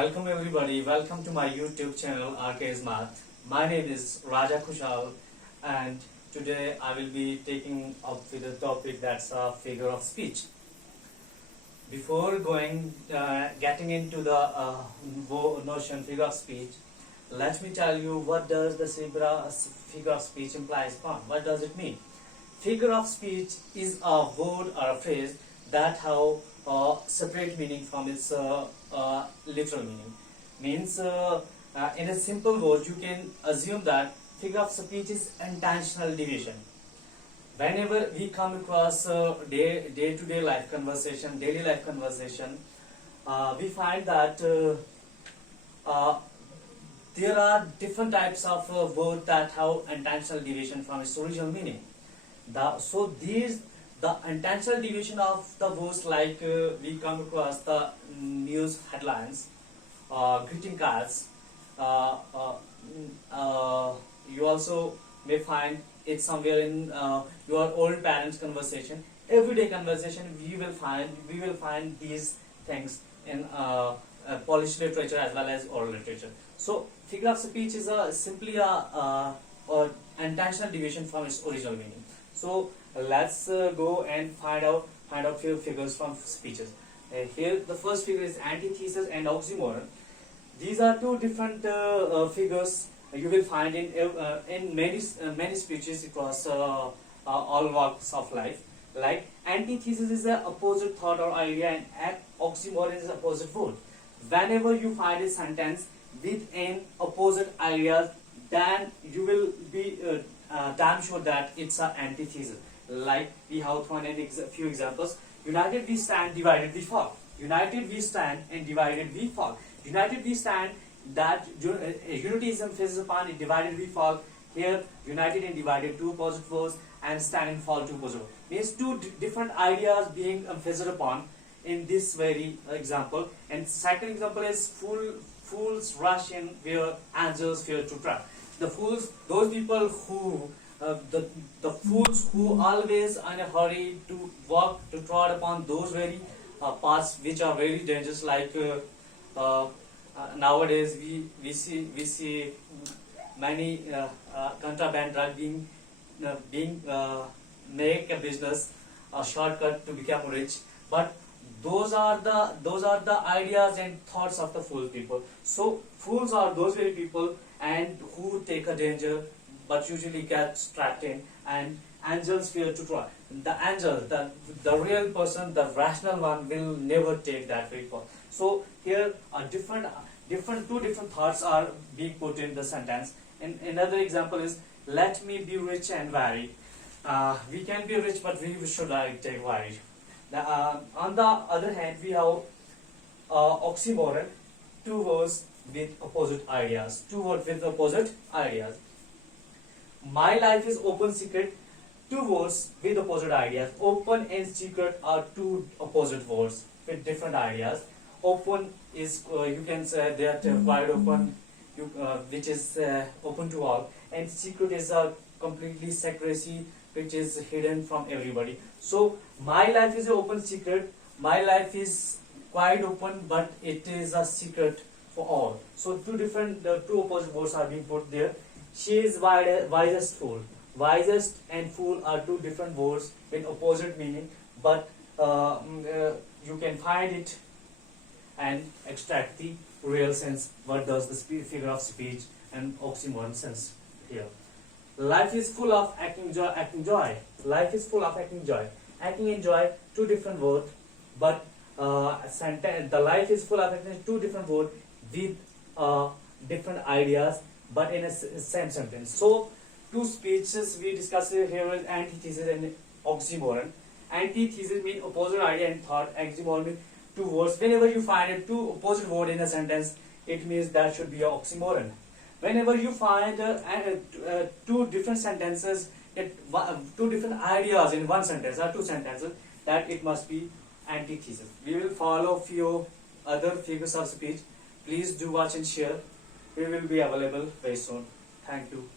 Welcome everybody, welcome to my YouTube channel RK's Math. My name is Raja Kushal and today I will be taking up with a topic that's a figure of speech. Before getting into the notion figure of speech, let me tell you what does the figure of speech implies upon. What does it mean? Figure of speech is a word or a phrase that have separate meaning from its literal meaning. Means in a simple word you can assume that figure of speech is intentional deviation. Whenever we come across day-to-day life conversation, daily life conversation, we find that there are different types of words that have intentional deviation from its original meaning. The intentional deviation of the words, like we come across the news headlines, greeting cards. You also may find it somewhere in your old parents' conversation, everyday conversation. We will find these things in Polish literature as well as oral literature. So, figure of speech is simply a intentional deviation from its original meaning. So let's go and find out few figures from speeches. Here the first figure is antithesis and oxymoron. These are two different figures you will find in many speeches across all walks of life. Like antithesis is the opposite thought or idea, and oxymoron is the opposite word. Whenever you find a sentence with an opposite idea, then you will be damn sure that it's an antithesis. Like we have thrown in few examples. United we stand, divided we fall. United we stand and divided we fall. United we stand, that unity is emphasis upon it, divided we fall. Here united and divided, two opposite words, and stand and fall, two opposite words. Means two different ideas being emphasized upon in this very example. And second example is fools rush in where angels fear to tread. The fools, those people who the fools who always in a hurry to walk, to trod upon those very paths which are very dangerous. Like nowadays we see many contraband drug being make a business, a shortcut to become rich. But those are the ideas and thoughts of the fool people. So fools are those very people and who take a danger but usually get trapped in, and angels fear to try. The angel, the real person, the rational one, will never take that very far. So here are two different thoughts are being put in the sentence. And another example is, let me be rich and vary. We can be rich, but we should take vary. On the other hand, we have oxymoron, two words with opposite ideas. Two words with opposite ideas. My life is open secret, two words with opposite ideas. Open and secret are two opposite words with different ideas. Open is you can say that wide open, which is open to all, and secret is a completely secrecy which is hidden from everybody. So my life is an open secret. My life is quite open, but it is a secret for all. So two opposite words are being put there. She is wisest fool. Wisest and fool are two different words with opposite meaning, but you can find it and extract the real sense. What does the figure of speech and oxymoron sense here? Life is full of acting joy. Life is full of acting joy. Acting and joy, two different words, but the life is full of acting, two different words with different ideas, but in a same sentence. So two speeches we discussed here is antithesis and oxymoron. Antithesis means opposite idea and thought. Oxymoron means two words. Whenever you find a two opposite word in a sentence, it means that should be an oxymoron. Whenever you find two different sentences, two different ideas in one sentence or two sentences, that it must be antithesis. We will follow few other figures of speech. Please do watch and share. We will be available very soon. Thank you.